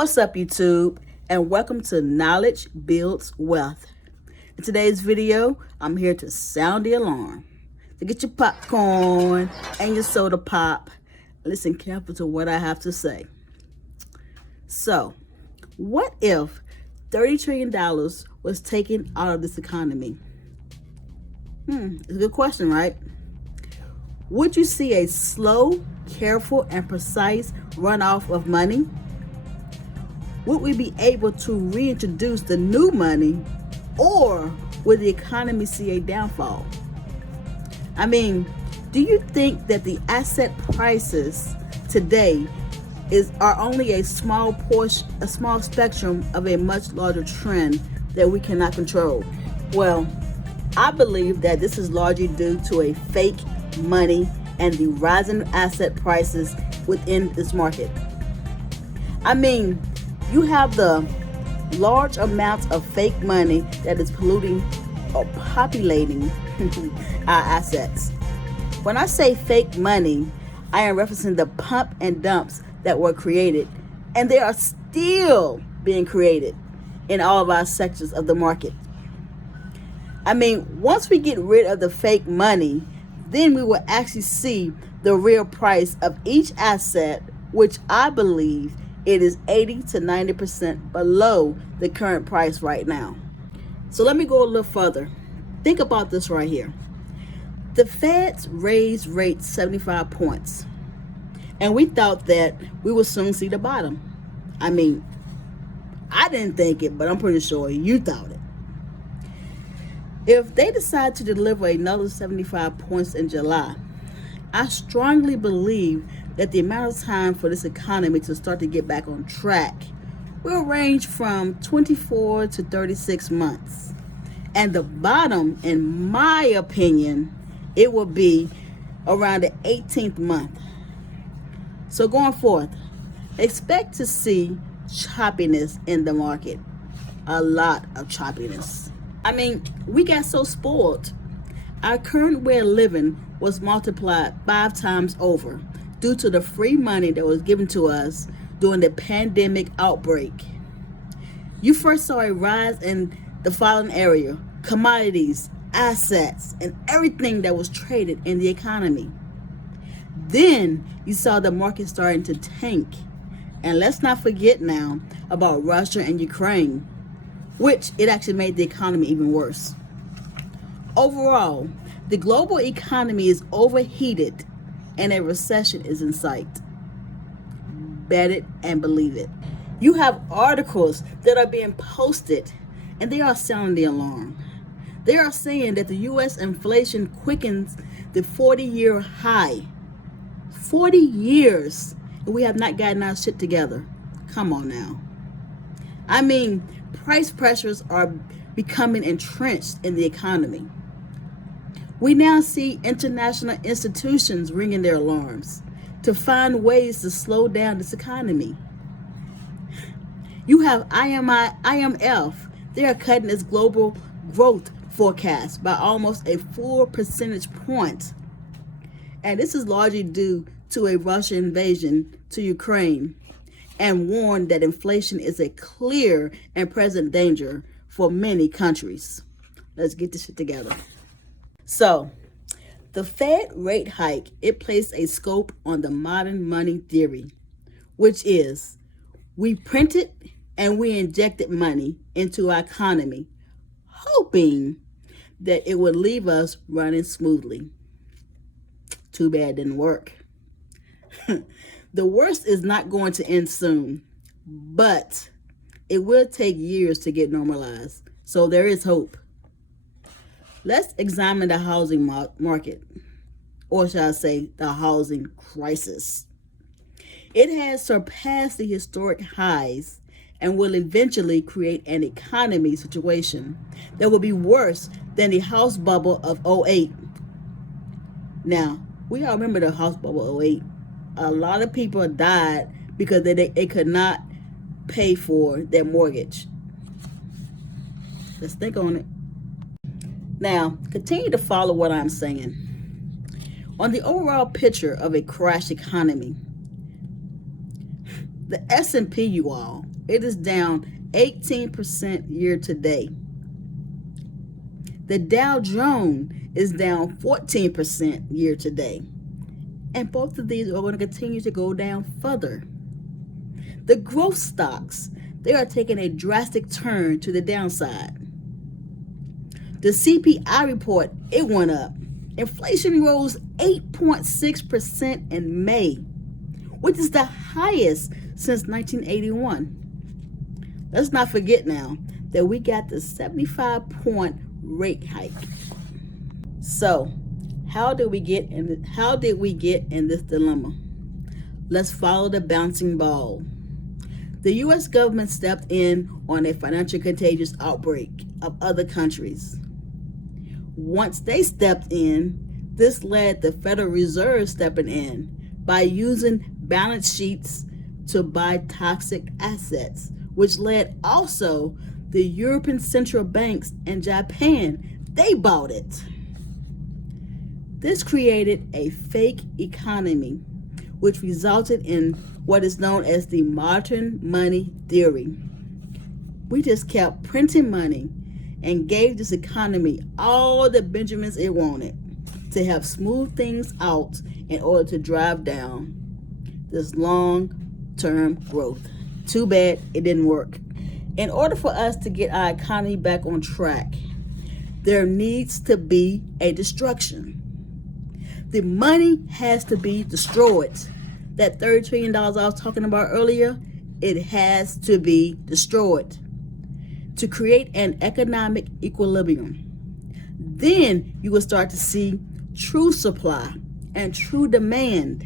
What's up, YouTube? And welcome to Knowledge Builds Wealth. In today's video, I'm here to sound the alarm. To get your popcorn and your soda pop. Listen careful to what I have to say. So, what if $30 trillion was taken out of this economy? It's a good question, right? Would you see a slow, careful, and precise runoff of money? Would we be able to reintroduce the new money, or would the economy see a downfall? I mean, do you think that the asset prices today are only a small portion, a small spectrum of a much larger trend that we cannot control? Well, I believe that this is largely due to a fake money and the rising asset prices within this market. I mean, you have the large amounts of fake money that is polluting or populating our assets. When I say fake money, I am referencing the pump and dumps that were created, and they are still being created in all of our sectors of the market. I mean, once we get rid of the fake money, then we will actually see the real price of each asset, which I believe it is 80 to 90% below the current price right now. So let me go a little further. Think about this right here. The Feds raised rates 75 points, and we thought that we would soon see the bottom. I mean, I didn't think it, but I'm pretty sure you thought it. If they decide to deliver another 75 points in July, I strongly believe that the amount of time for this economy to start to get back on track will range from 24 to 36 months. And the bottom, in my opinion, it will be around the 18th month. So going forth, expect to see choppiness in the market. A lot of choppiness. I mean, we got so spoiled. Our current way of living was multiplied 5 times over due to the free money that was given to us during the pandemic outbreak. You first saw a rise in the following area: commodities, assets, and everything that was traded in the economy. Then you saw the market starting to tank. And let's not forget now about Russia and Ukraine, which it actually made the economy even worse. Overall, the global economy is overheated and a recession is in sight. Bet it and believe it. You have articles that are being posted and they are sounding the alarm. They are saying that the U.S. inflation quickens the 40-year high. 40 years and we have not gotten our shit together. Come on now. I mean, price pressures are becoming entrenched in the economy. We now see international institutions ringing their alarms to find ways to slow down this economy. You have IMF. They are cutting its global growth forecast by almost a full percentage point. And this is largely due to a Russian invasion to Ukraine, and warned that inflation is a clear and present danger for many countries. Let's get this shit together. So, the Fed rate hike, it placed a scope on the modern money theory, which is we printed and we injected money into our economy, hoping that it would leave us running smoothly. Too bad it didn't work. The worst is not going to end soon, but it will take years to get normalized. So there is hope. Let's examine the housing market, or shall I say the housing crisis. It has surpassed the historic highs and will eventually create an economy situation that will be worse than the house bubble of '08. Now, we all remember the house bubble of '08. A lot of people died because they could not pay for their mortgage. Let's think on it. Now, continue to follow what I'm saying. On the overall picture of a crash economy, the S&P, you all, It is down 18% year to date. The Dow Jones is down 14% year to date. And both of these are going to continue to go down further. The growth stocks, they are taking a drastic turn to the downside. The CPI report, it went up. Inflation rose 8.6% in May, which is the highest since 1981. Let's not forget now that we got the 75-point rate hike. So, how did we get in this dilemma? Let's follow the bouncing ball. The U.S. government stepped in on a financial contagious outbreak of other countries. Once they stepped in, this led the Federal Reserve stepping in by using balance sheets to buy toxic assets, which led also the European central banks and Japan, they bought it. This created a fake economy, which resulted in what is known as the modern money theory. We just kept printing money and gave this economy all the Benjamins it wanted to have smooth things out in order to drive down this long-term growth. Too bad it didn't work. In order for us to get our economy back on track, there needs to be a destruction. The money has to be destroyed. That $30 trillion I was talking about earlier, it has to be destroyed to create an economic equilibrium. Then you will start to see true supply and true demand